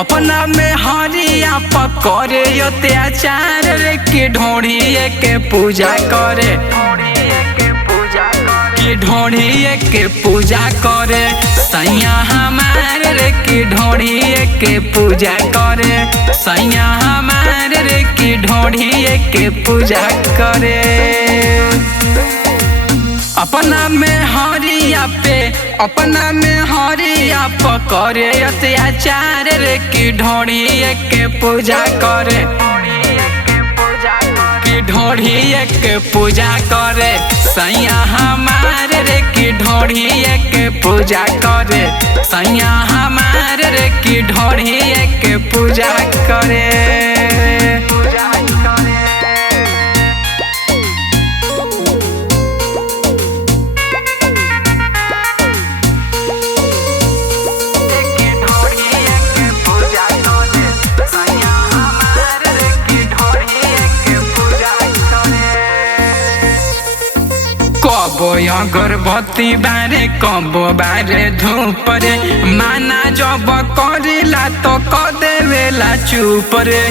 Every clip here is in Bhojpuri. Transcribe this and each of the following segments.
अपना में हरिया पकड़े अत्याचार रे के ढोढ़िए के पूजा करे कि ढोढ़िए के पूजा करे सैया हमार रे कि ढोढ़िए के पूजा करे सैया हमार रे कि ढोढ़िए के पूजा करे। अपना में हरिया पे अपना में हरिया पकड़े अत्याचार रे कि ढोढ़िए के पूजा करे कि ढोढ़िए के पूजा करे सैया हमार रे कि ढोढ़िए के पूजा करे सैया हमार रे कि ढोढ़िए के पूजा करे। कबो अगरबत्ती बारे कबो बारे धूप रे माना जब करेला तो क देवेला चुप रे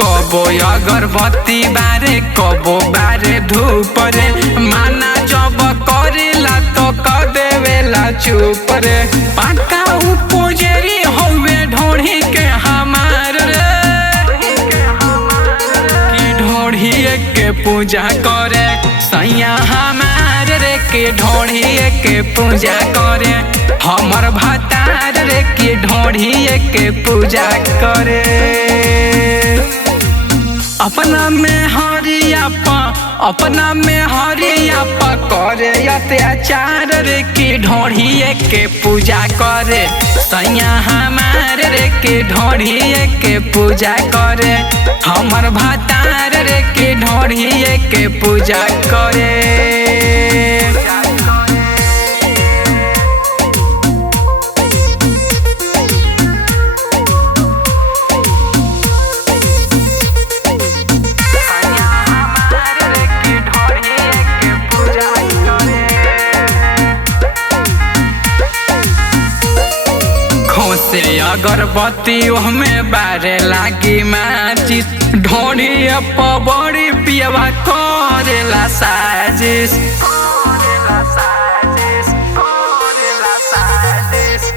कबो अगरबत्ती बारे कबो बारे धूप रे माना जब करेला तो क देवेला चुप रे पाका पुजेरी होवे ढोढ़ी के हमार रे ढोढ़िए के पूजा करे सैया हमार रे के ढोढ़िए के पूजा करे हमर भतार रे के ढोढ़िए के पूजा करे। अपना में हरिया करे अत्याचार रे के ढोढ़िए के पूजा करे सैया हमार रे के ढोढ़िए के पूजा करे हमर भतार रे के ढोढ़िए के पूजा करे। से अगरबत्ती हमें बारे लागी माचिस ढोढ़िए बड़ी पियवा करेला साजिश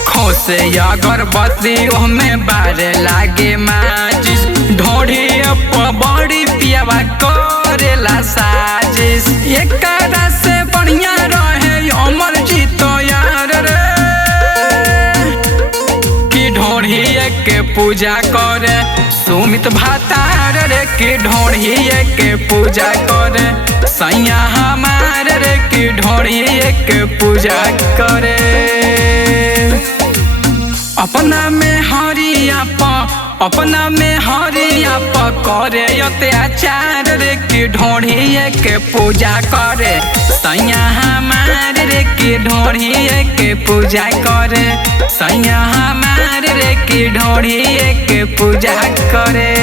खोसे अगरबत्ती हमें बारे लागे माचिस ढोढ़िए बड़ी पियवा करेला साजिश एक से बढ़िया रहे अमर जीतो यार रे ढोढ़िए के पूजा करे सुमित भतार रे के ढोढ़िए के पूजा करे सैया हमार रे के ढोढ़िए के पूजा करे। अपना में हरिया करे अत्याचार रे के ढोढ़िए के पूजा करे सैया हमार रे के ढोढ़िए के पूजा करे सैया हमार रे के ढोढ़िए के पूजा करे।